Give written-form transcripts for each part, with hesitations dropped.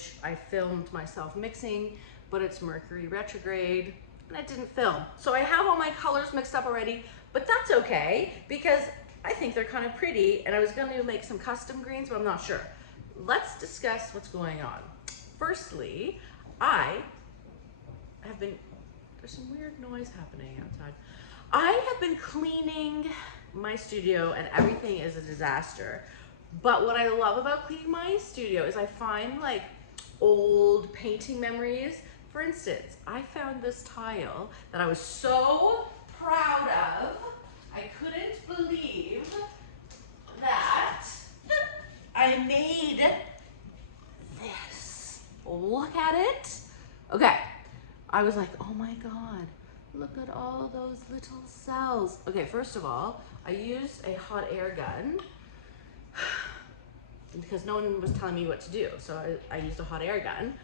which I filmed myself mixing, but it's Mercury retrograde and it didn't film. So I have all my colors mixed up already, but that's okay because I think they're kind of pretty, and I was going to make some custom greens, but I'm not sure. Let's discuss what's going on. Firstly, there's some weird noise happening outside. I have been cleaning my studio and everything is a disaster. But what I love about cleaning my studio is I find like old painting memories. For instance, I found this tile that I was so proud of. I couldn't believe that I made this. Look at it. Okay, I was like, oh my God, look at all those little cells. Okay, first of all, I used a hot air gun because no one was telling me what to do. So I used a hot air gun.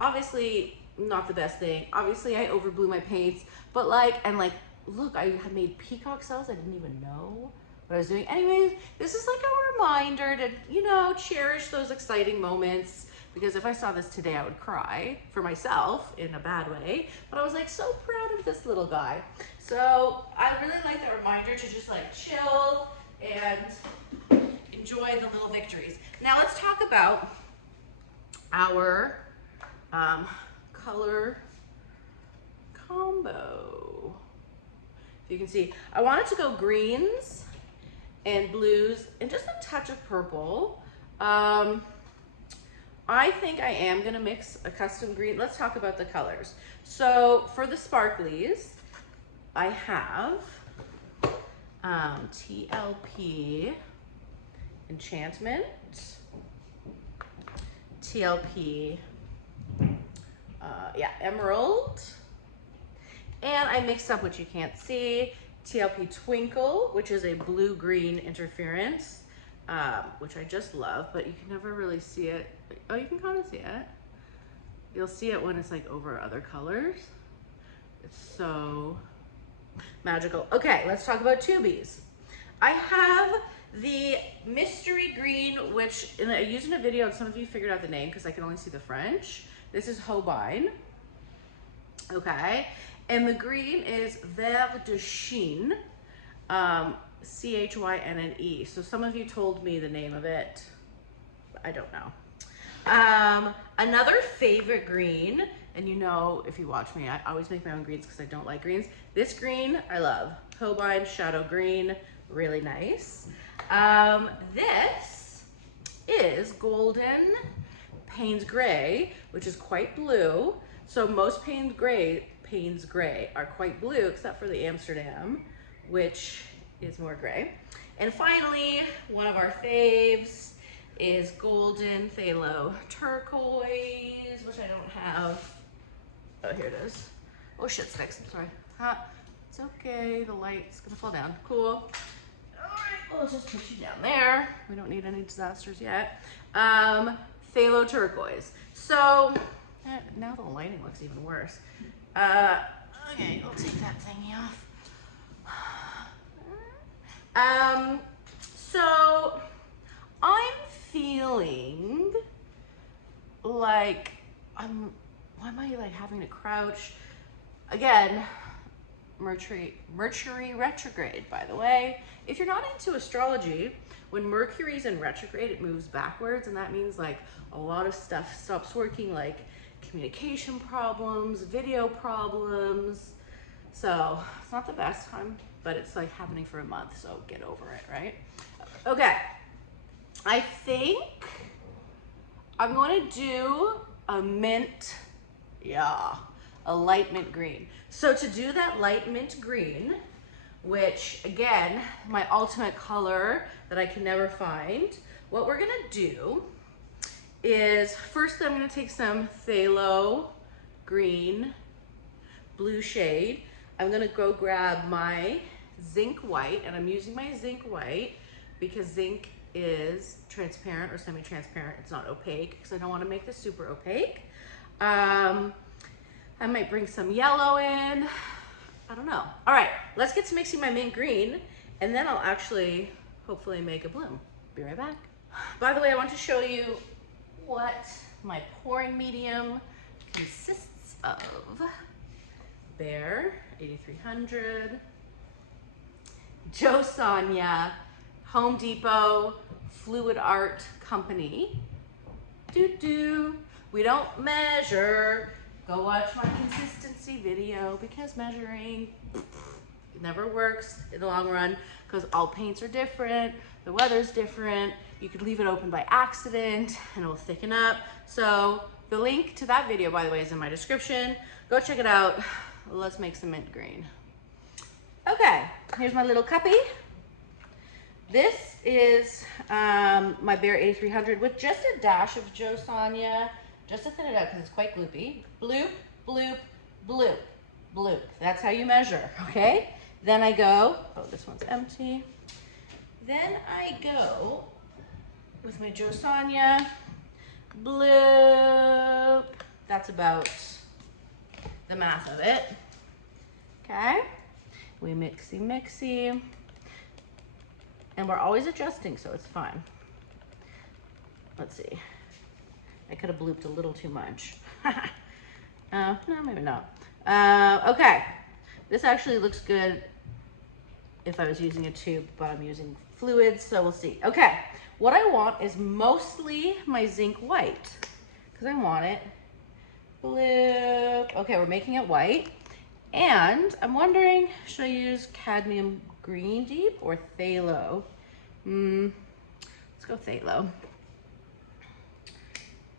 Obviously, not the best thing. Obviously, I overblew my paints, but look, I had made peacock cells. I didn't even know what I was doing. Anyways, this is like a reminder to, you know, cherish those exciting moments, because if I saw this today, I would cry for myself in a bad way. But I was like so proud of this little guy. So I really like that reminder to just like chill and enjoy the little victories. Now let's talk about our color combo. If you can see, I wanted to go greens and blues and just a touch of purple. I think I am gonna mix a custom green. Let's talk about the colors. So for the sparklies, I have TLP Enchantment, TLP Emerald, and I mixed up what you can't see, TLP Twinkle, which is a blue-green interference, which I just love, but you can never really see it. Oh, you can kind of see it. You'll see it when it's like over other colors. It's so magical. Okay, let's talk about tubies. I have the mystery green, which I used in a video, and some of you figured out the name because I can only see the French. This is Holbein. Okay, and the green is Vert de Chine, CHYNNE. So some of you told me the name of it. I don't know. Another favorite green, and you know, if you watch me, I always make my own greens because I don't like greens. This green I love, Holbein Shadow Green, really nice. This is Golden Payne's Gray, which is quite blue. So most Payne's Gray are quite blue, except for the Amsterdam, which is more gray. And finally, one of our faves is Golden Phthalo Turquoise, which I don't have. Oh, here it is. Oh shit, sticks, I'm sorry. It's okay, the light's gonna fall down. Cool. All right, well, let's just put you down there. We don't need any disasters yet. Phthalo Turquoise. So, now the lighting looks even worse. Okay, I'll take that thingy off. So I'm feeling like why am I like having to crouch? Again, Mercury retrograde, by the way. If you're not into astrology, when Mercury's in retrograde, it moves backwards, and that means like a lot of stuff stops working, like communication problems, video problems. So it's not the best time, but it's like happening for a month, so get over it, right? Okay, I think I'm going to do a mint, a light mint green. So to do that light mint green, which again, my ultimate color that I can never find, what we're gonna do is first I'm gonna take some phthalo green, blue shade. I'm gonna go grab my zinc white, and I'm using my zinc white because zinc is transparent or semi-transparent. It's not opaque because I don't want to make this super opaque. I might bring some yellow in. I don't know. All right, let's get to mixing my mint green, and then I'll actually hopefully make a bloom. Be right back. By the way, I want to show you what My pouring medium consists of Behr 8300, Josonja, Home Depot, Fluid Art Company. We don't measure. Go watch my consistency video because measuring never works in the long run because all paints are different, the weather's different. You could leave it open by accident and it'll thicken up. So the link to that video, by the way, is in my description. Go check it out. Let's make some mint green. Okay, here's my little cuppy. This is my Behr 8300 with just a dash of josonja, just to thin it out because it's quite gloopy. Bloop, bloop, bloop, bloop. That's how you measure, okay? Then I go, oh, this one's empty. Then I go with my josonja, bloop. That's about the math of it, okay? We mixy. And we're always adjusting, so it's fine. Let's see. I could have blooped a little too much. No, maybe not. Okay. This actually looks good if I was using a tube, but I'm using fluids, so we'll see. Okay. What I want is mostly my zinc white, because I want it. Bloop. Okay, we're making it white. And I'm wondering, should I use cadmium green deep or phthalo? Let's go phthalo.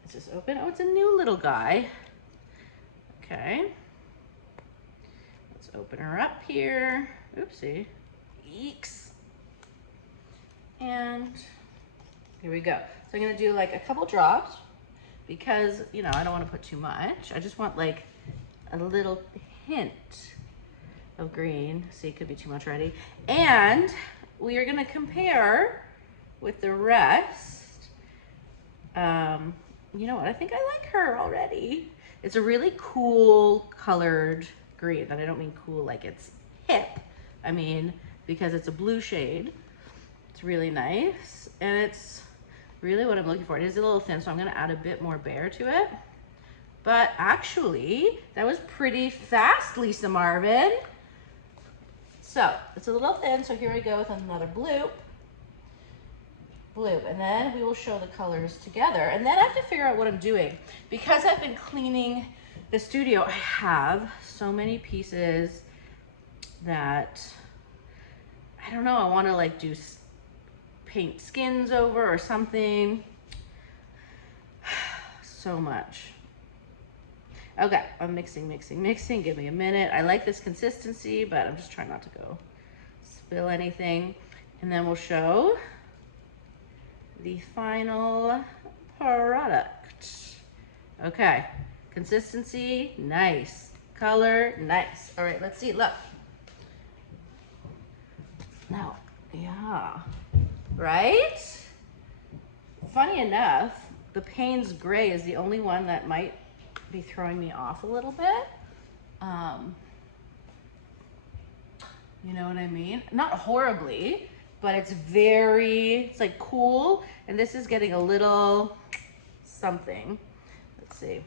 Is this open? Oh, it's a new little guy. Okay. Let's open her up here. Oopsie. Eeks. And here we go. So I'm gonna do like a couple drops because, you know, I don't want to put too much. I just want like a little hint of green. See, it could be too much already. And we are gonna compare with the rest. You know what? I think I like her already. It's a really cool colored green, and I don't mean cool like it's hip. I mean, because it's a blue shade. It's really nice, and it's really what I'm looking for. It is a little thin, so I'm gonna add a bit more Behr to it. But actually, that was pretty fast, Lisa Marvin. So it's a little thin, so here we go with another bloop. Bloop, and then we will show the colors together. And then I have to figure out what I'm doing. Because I've been cleaning the studio, I have so many pieces that, I don't know, I wanna like do paint skins over or something. So much. Okay, I'm mixing. Give me a minute. I like this consistency, but I'm just trying not to go spill anything. And then we'll show the final product. Okay, consistency, nice. Color, nice. All right, let's see, look. Now, yeah, right? Funny enough, the Payne's Gray is the only one that might be throwing me off a little bit. You know what I mean? Not horribly, but it's like cool. And this is getting a little something. Let's see.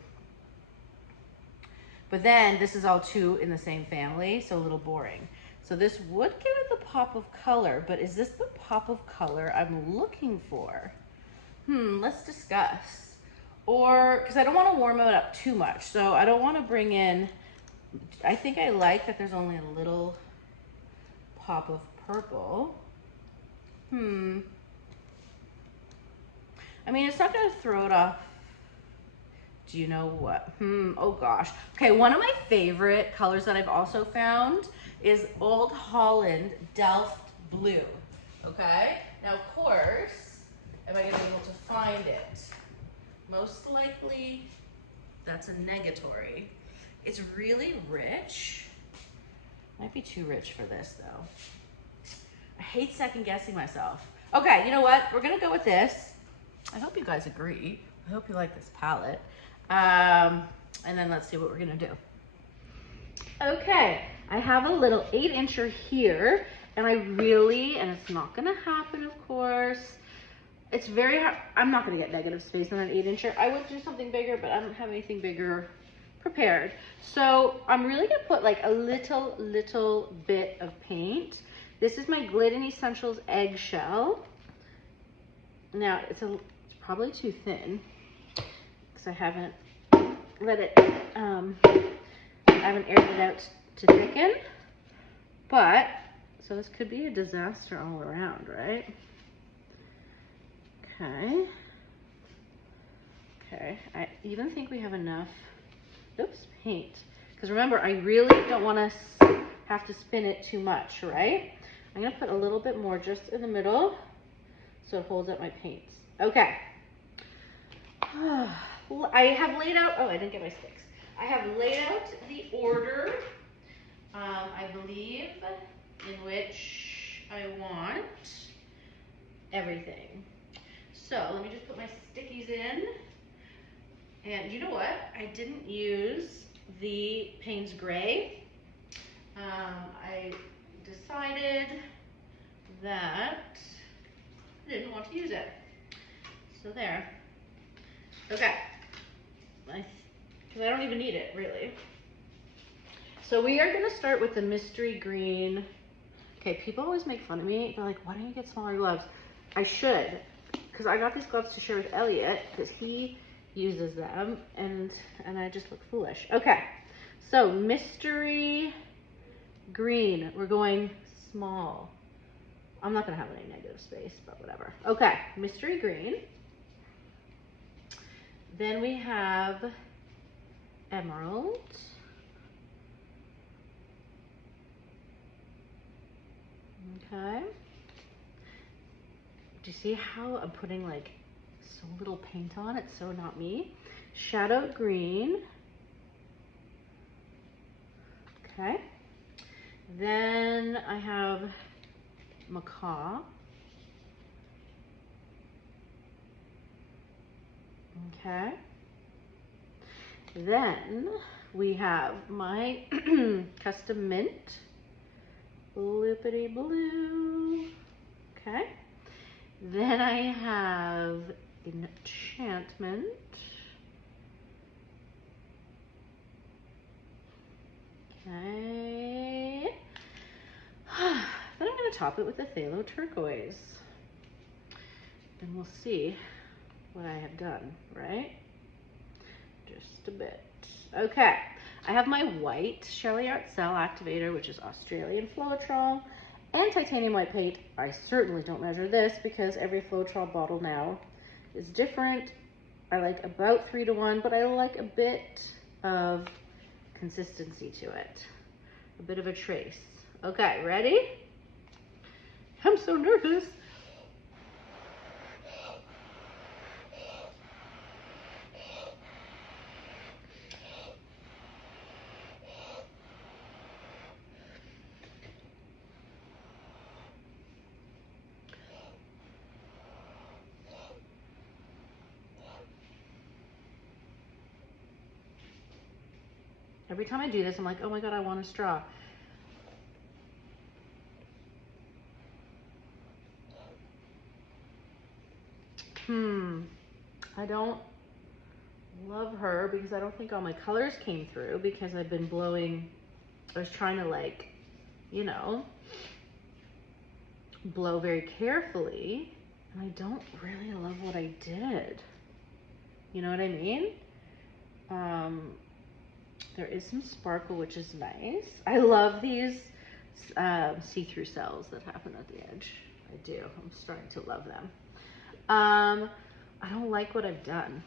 But then this is all two in the same family, so a little boring. So this would give it the pop of color, but is this the pop of color I'm looking for? Let's discuss. Or, because I don't want to warm it up too much, so I don't want to bring in, I think I like that there's only a little pop of purple. I mean, it's not going to throw it off. Do you know what? Oh gosh. Okay, one of my favorite colors that I've also found is Old Holland Delft Blue. Okay? Now, of course, am I going to be able to find it? Most likely, that's a negatory. It's really rich. Might be too rich for this, though. I hate second guessing myself. Okay, you know what? We're gonna go with this. I hope you guys agree. I hope you like this palette. And then let's see what we're gonna do. Okay, I have a little 8-incher here, and and it's not gonna happen, of course. it's very hard. I'm not gonna get negative space on an 8-incher. I would do something bigger, but I don't have anything bigger prepared. So I'm really gonna put like a little bit of paint. This is my Glidden Essentials Eggshell. Now it's probably too thin because I haven't let it, I haven't aired it out to thicken. But, so this could be a disaster all around, right? Okay. Okay, I even think we have enough, oops, paint. Because remember, I really don't want to have to spin it too much, right? I'm gonna put a little bit more just in the middle so it holds up my paints. Okay. I have laid out, oh, I didn't get my sticks. I have laid out the order, I believe, in which I want everything. So let me just put my stickies in. And you know what? I didn't use the Payne's Gray. I decided that I didn't want to use it. So there. Okay. Because I don't even need it, really. So we are going to start with the mystery green. Okay, people always make fun of me. They're like, why don't you get smaller gloves? I should, because I got these gloves to share with Elliot, because he uses them, and I just look foolish. Okay, so mystery green. We're going small. I'm not going to have any negative space, but whatever. Okay, mystery green. Then we have emerald. Okay. Do you see how I'm putting like so little paint on? It's so not me. Shadow green. Okay. Then I have macaw. Okay. Then we have my custom mint. Blippity blue. Okay. Then I have enchantment. Okay. Then I'm going to top it with a phthalo turquoise. And we'll see what I have done, right? Just a bit. Okay. I have my white TLP Cell Activator, which is Australian Floetrol, and titanium white paint. I certainly don't measure this because every Floetrol bottle now is different. I like about 3:1, but I like a bit of consistency to it. A bit of a trace. Okay, ready? I'm so nervous. Every time I do this, I'm like, oh my God, I want a straw. I don't love her because I don't think all my colors came through because I've been blowing. I was trying to, like, you know, blow very carefully, and I don't really love what I did. You know what I mean? There is some sparkle, which is nice. I love these see-through cells that happen at the edge. I do. I'm starting to love them. I don't like what I've done.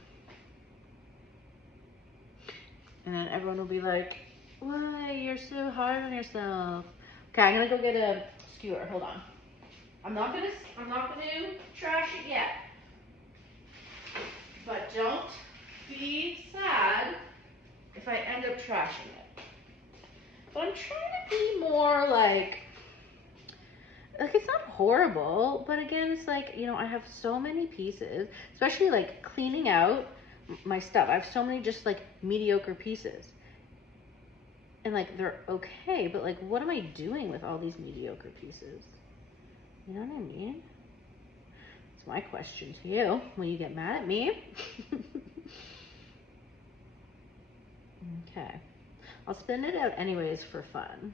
And then everyone will be like, why, you're so hard on yourself. Okay, I'm gonna go get a skewer. Hold on. I'm not gonna trash it yet. But don't be sad if I end up trashing it. But I'm trying to be more like it's not horrible, but again, it's like, you know, I have so many pieces, especially like cleaning out my stuff. I have so many just like mediocre pieces. And like, they're okay, but like, what am I doing with all these mediocre pieces? You know what I mean? That's my question to you when you get mad at me. Okay. I'll spin it out anyways for fun.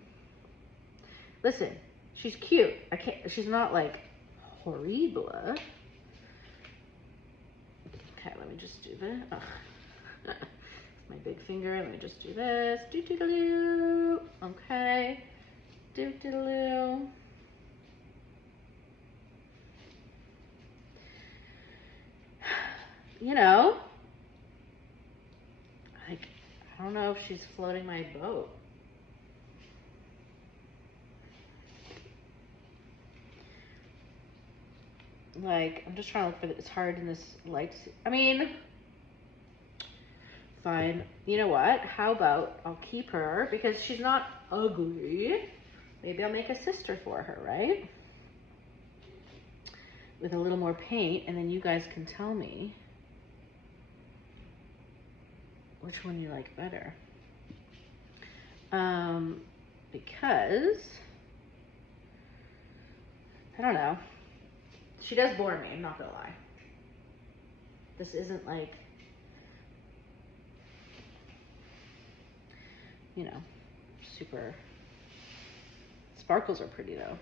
Listen, she's cute. She's not like horrible. Okay, let me just do this. Oh. My big finger, let me just do this. Do-do-do-do. Okay. Do-do-do-do. You know, like, I don't know if she's floating my boat. Like, I'm just trying to look for it's hard in this light. I mean, fine. You know what? How about I'll keep her because she's not ugly. Maybe I'll make a sister for her, right? With a little more paint, and then you guys can tell me which one you like better. Because, I don't know. She does bore me, I'm not gonna lie. This isn't like, you know, super, sparkles are pretty though.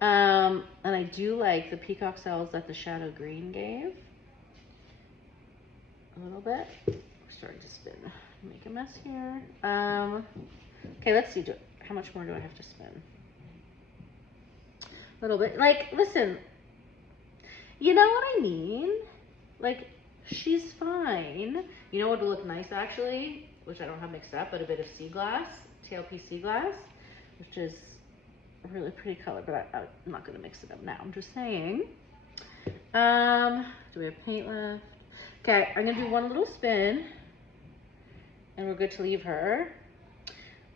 And I do like the peacock cells that the shadow green gave. A little bit. We're starting to spin. Make a mess here. Okay, let's see. How much more do I have to spin? A little bit. Like, listen, you know what I mean? Like, she's fine. You know what would look nice actually, which I don't have mixed up, but a bit of sea glass, TLP sea glass, which is a really pretty color, but I'm not gonna mix it up now. I'm just saying. Do we have paint left? Okay, I'm gonna do one little spin and we're good to leave her.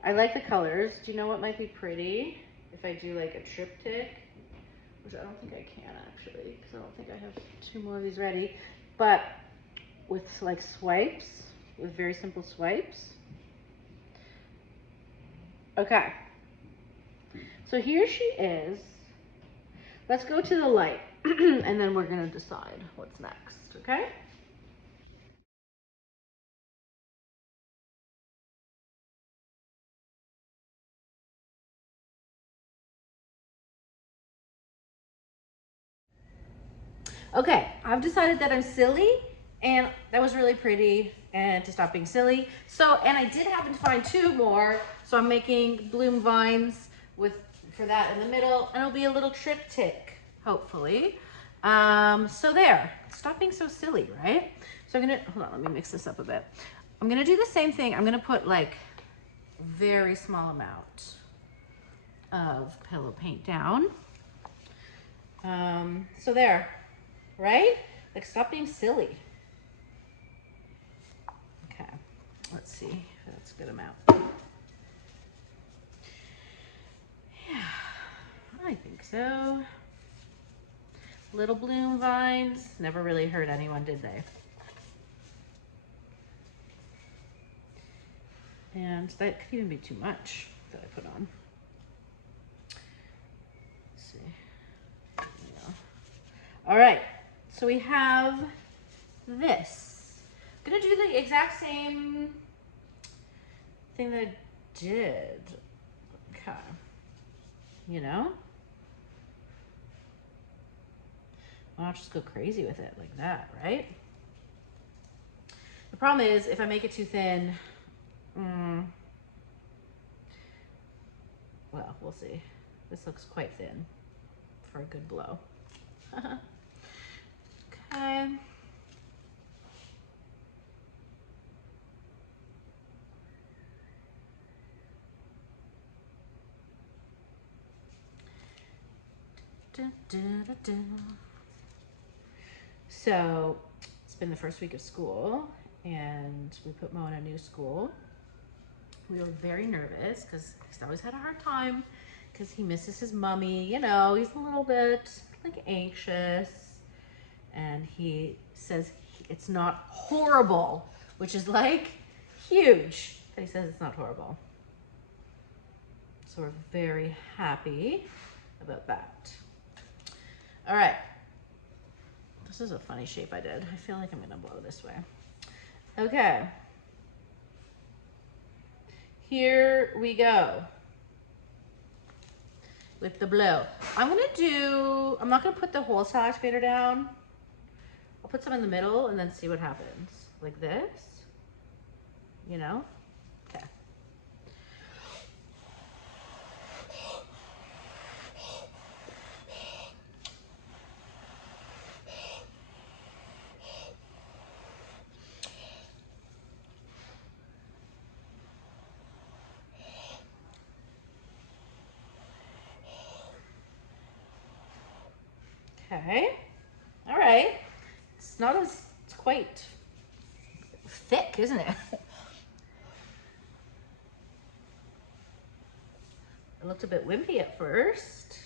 I like the colors. Do you know what might be pretty? If I do like a triptych, which I don't think I can actually, because I don't think I have 2 more of these ready, but with like swipes, with very simple swipes. Okay, so here she is. Let's go to the light and then we're gonna decide what's next, okay? Okay, I've decided that I'm silly and that was really pretty and to stop being silly. So, and I did happen to find 2 more. So I'm making bloom vines for that in the middle and it'll be a little triptych, hopefully. So there, stop being so silly, right? So I'm gonna, hold on, let me mix this up a bit. I'm gonna do the same thing. I'm gonna put like a very small amount of pillow paint down. So there. Right? Like, stop being silly. Okay, let's see if that's a good amount. Yeah, I think so. Little bloom vines never really hurt anyone, did they? And that could even be too much that I put on. Let's see. Yeah. All right, so we have this. I'm gonna do the exact same thing that I did. Okay. You know? Why not just go crazy with it like that, right? The problem is if I make it too thin, well, we'll see. This looks quite thin for a good blow. Okay. So it's been the first week of school and we put Mo in a new school. We were very nervous because he's always had a hard time because he misses his mommy. You know, he's a little bit like anxious and he says it's not horrible, which is like huge. But he says it's not horrible. So we're very happy about that. All right, This is a funny shape I did. I feel like I'm gonna blow this way. Okay. Here we go with the blow. I'm not gonna put the whole cell activator down. I'll put some in the middle and then see what happens. Like this, you know? Okay. Okay, all right. It's not as, it's quite thick, isn't it? It looked a bit wimpy at first,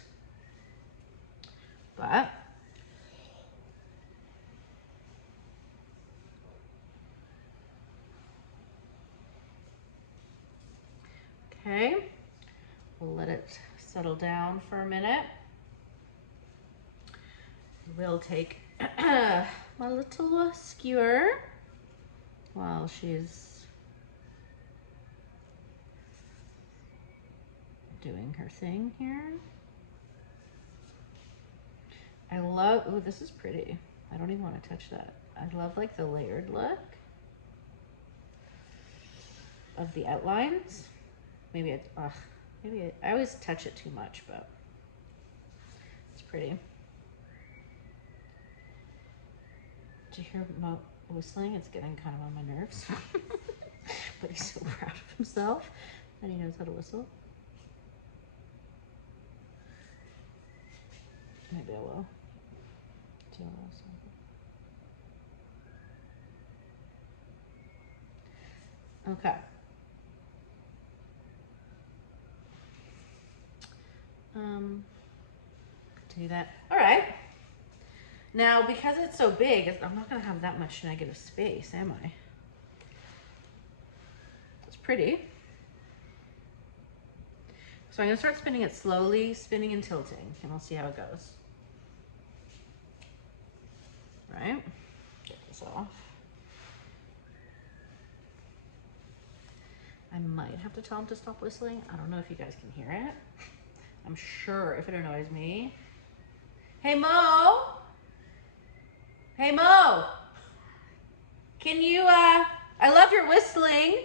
but okay. We'll let it settle down for a minute. We'll take my little skewer while she's doing her thing here. I love, oh, this is pretty. I don't even want to touch that. I love like the layered look of the outlines. Maybe I always touch it too much, but it's pretty. Did you hear Mo whistling? It's getting kind of on my nerves. But he's so proud of himself that he knows how to whistle. Maybe I will. Do okay. Continue that. All right. Now, because it's so big, I'm not gonna have that much negative space, am I? It's pretty. So I'm gonna start spinning it slowly, spinning and tilting, and we'll see how it goes. Right? Get this off. I might have to tell him to stop whistling. I don't know if you guys can hear it. I'm sure if it annoys me. Hey, Mo! Hey, Mo! Can you, I love your whistling.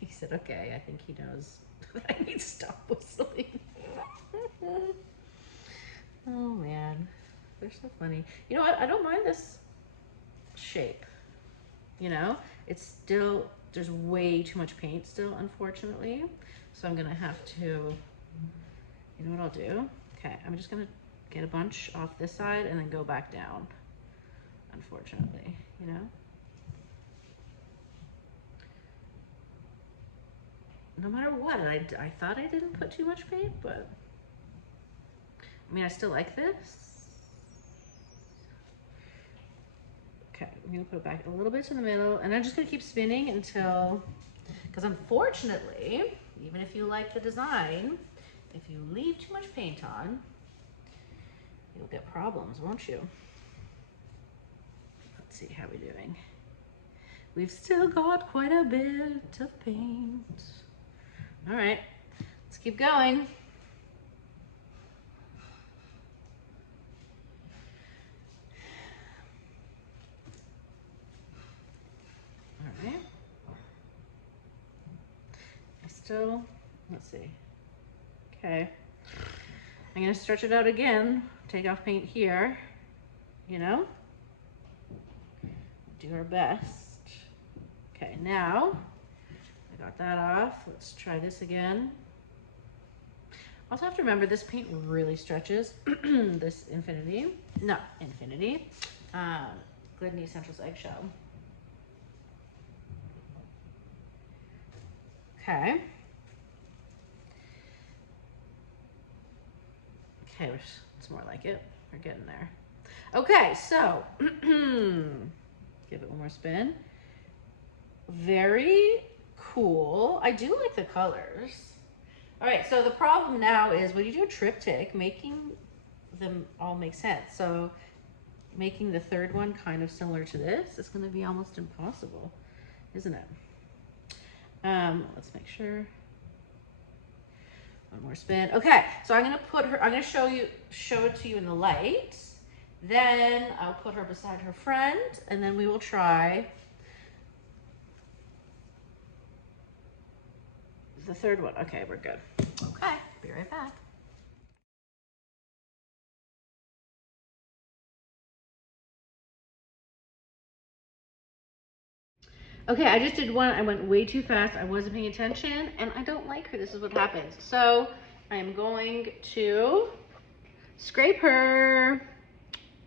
He said, okay, I think he knows that I need to stop whistling. Oh, man. They're so funny. You know what? I don't mind this shape. You know? It's still, there's way too much paint still, unfortunately. So I'm gonna have to, you know what I'll do? Okay, I'm just gonna get a bunch off this side and then go back down, unfortunately, you know? No matter what, I thought I didn't put too much paint, but I mean, I still like this. Okay, I'm gonna put it back a little bit to the middle, and I'm just gonna keep spinning until, because unfortunately, even if you like the design, if you leave too much paint on, you'll get problems, won't you? Let's see how we're doing. We've still got quite a bit of paint. All right, let's keep going. All right. I still, let's see. Okay. I'm gonna stretch it out again, take off paint here, you know? Do our best. Okay, now I got that off. Let's try this again. Also have to remember this paint really stretches. This Glidden Essentials Eggshell. Okay. Okay, it's more like it. We're getting there. Okay, so give it one more spin. Very cool. I do like the colors. All right, so the problem now is when you do a triptych, making them all make sense. So making the third one kind of similar to this is gonna be almost impossible, isn't it? Let's make sure. One more spin. Okay, so I'm gonna show it to you in the light. Then I'll put her beside her friend, and then we will try the third one. Okay, we're good. Okay, be right back. Okay, I just did one. I went way too fast. I wasn't paying attention, and I don't like her. This is what happens. So I am going to scrape her.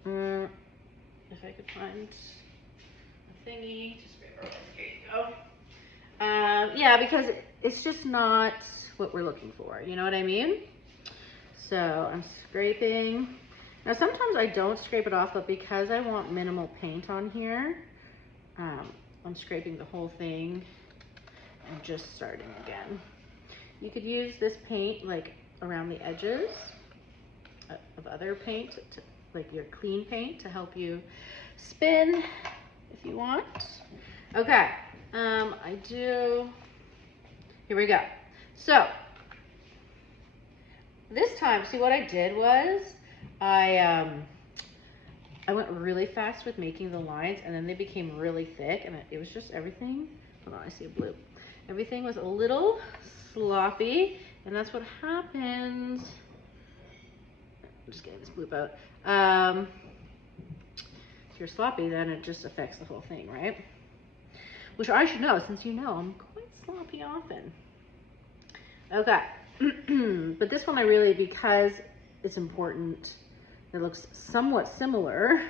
If I could find a thingy to scrape her with. Here you go. Yeah, because it's just not what we're looking for. You know what I mean? So I'm scraping. Now sometimes I don't scrape it off, but because I want minimal paint on here, I'm scraping the whole thing and just starting again. You could use this paint like around the edges of other paint, like your clean paint, to help you spin if you want. Okay, here we go. So this time, see what I did was I went really fast with making the lines, and then they became really thick, and it was just everything. Hold on, I see a bloop. Everything was a little sloppy, and that's what happens. I'm just getting this bloop out. If you're sloppy, then it just affects the whole thing, right? Which I should know, since you know I'm quite sloppy often. Okay, but this one I really, because it's important, it looks somewhat similar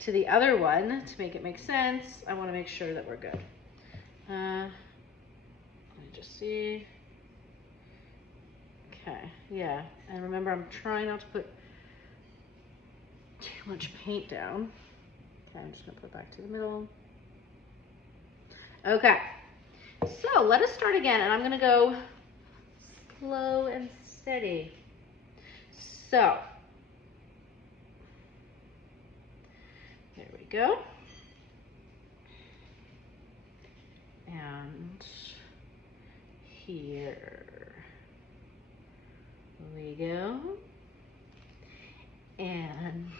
to the other one. To make it make sense, I want to make sure that we're good. Let me just see. Okay, yeah, and remember, I'm trying not to put too much paint down. Okay, I'm just gonna put it back to the middle. Okay, so let us start again, and I'm gonna go slow and steady. So there we go. And here we go. And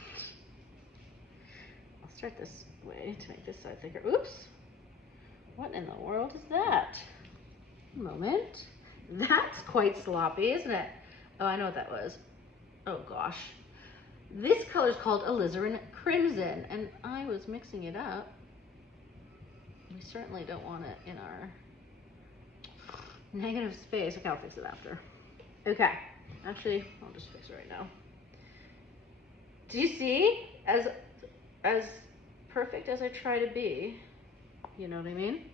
I'll start this way to make this side thicker. Oops. What in the world is that? A moment. That's quite sloppy, isn't it? Oh, I know what that was. Oh gosh. This color is called alizarin crimson, and I was mixing it up. We certainly don't want it in our negative space. Okay, I'll fix it after. Okay, actually, I'll just fix it right now. Do you see? As perfect as I try to be, you know what I mean?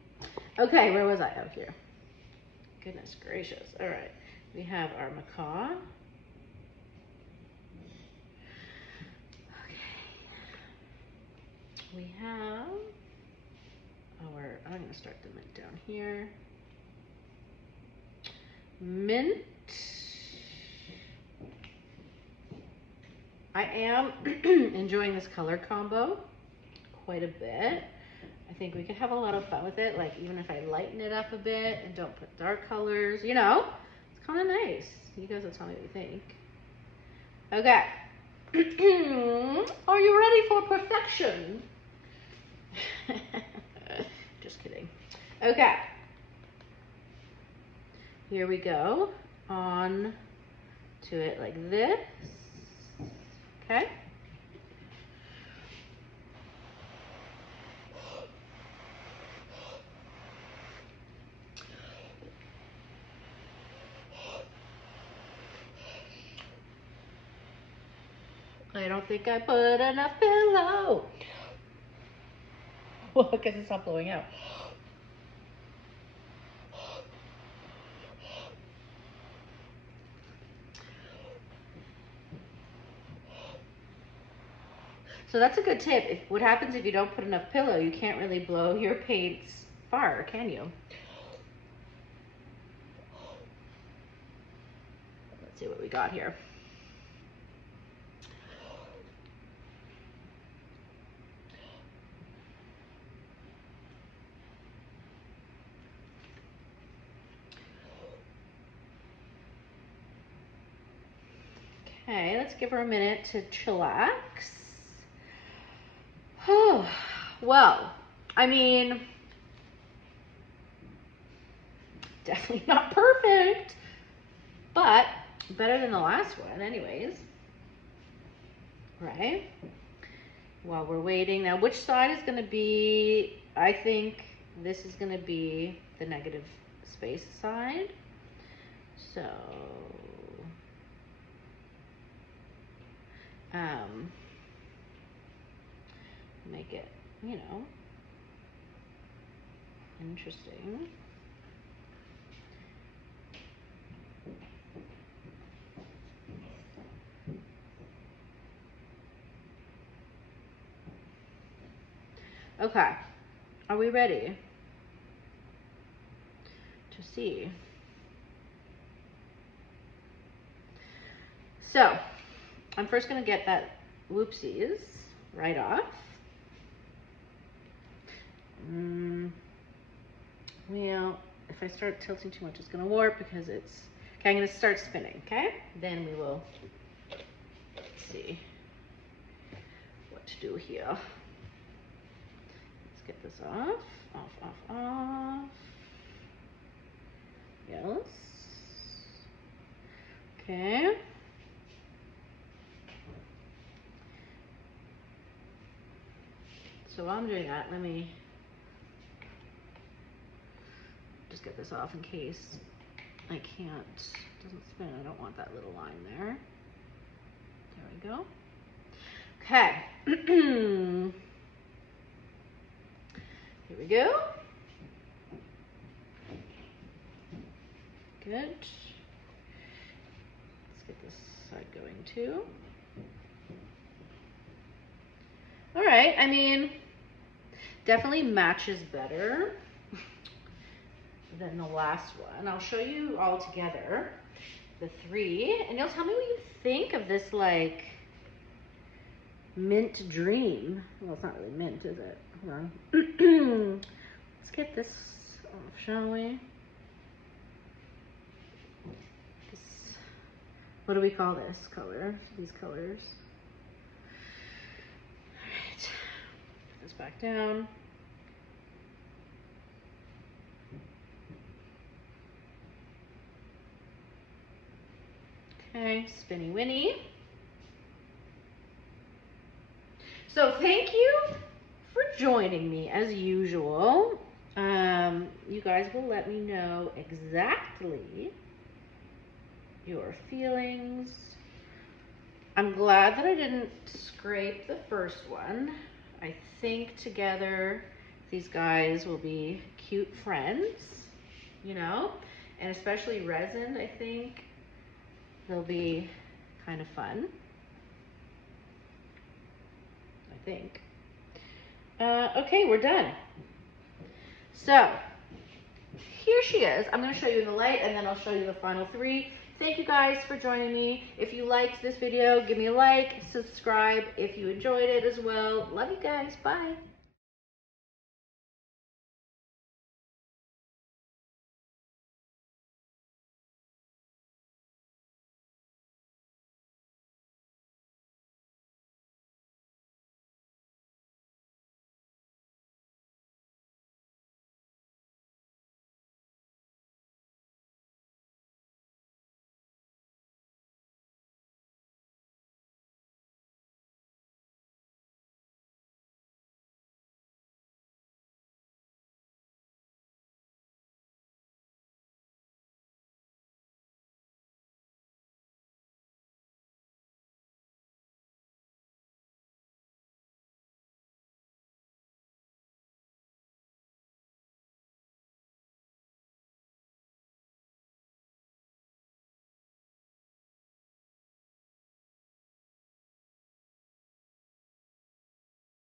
Okay, where was I? Oh, here. Goodness gracious. All right, we have our macaw. Okay. We have our, I'm gonna start the mint down here. Mint. I am enjoying this color combo quite a bit. I think we could have a lot of fun with it, like even if I lighten it up a bit and don't put dark colors, you know, it's kind of nice. You guys will tell me what you think. Okay. Are you ready for perfection? Just kidding. Okay. Here we go. On to it like this. Okay. I don't think I put enough pillow. Well, because it's not blowing out. So that's a good tip. What happens if you don't put enough pillow? You can't really blow your paints far, can you? Let's see what we got here. Okay, let's give her a minute to chillax. Oh, well, I mean, definitely not perfect, but better than the last one anyways, right? While we're waiting, now which side is gonna be, I think this is gonna be the negative space side. So, make it, you know, interesting. Okay, are we ready to see? So, I'm first gonna get that whoopsies right off. Well, if I start tilting too much, it's gonna warp because it's, okay, I'm gonna start spinning, okay? Then we will see what to do here. Let's get this off, off. Yes. Okay. So while I'm doing that, let me just get this off in case I can't, it doesn't spin. I don't want that little line there. There we go. Okay. Here we go. Good. Let's get this side going too. All right, I mean, definitely matches better than the last one. I'll show you all together, the three, and you'll tell me what you think of this, like, mint dream. Well, it's not really mint, is it? Hold on. Let's get this off, shall we? This, what do we call this color? These colors. All right, put this back down. Okay, spinny winny. So thank you for joining me as usual. You guys will let me know exactly your feelings. I'm glad that I didn't scrape the first one. I think together these guys will be cute friends, you know, and especially resin, I think they'll be kind of fun. I think. Okay, we're done. So, here she is. I'm going to show you in the light and then I'll show you the final three. Thank you guys for joining me. If you liked this video, give me a like, subscribe if you enjoyed it as well. Love you guys. Bye.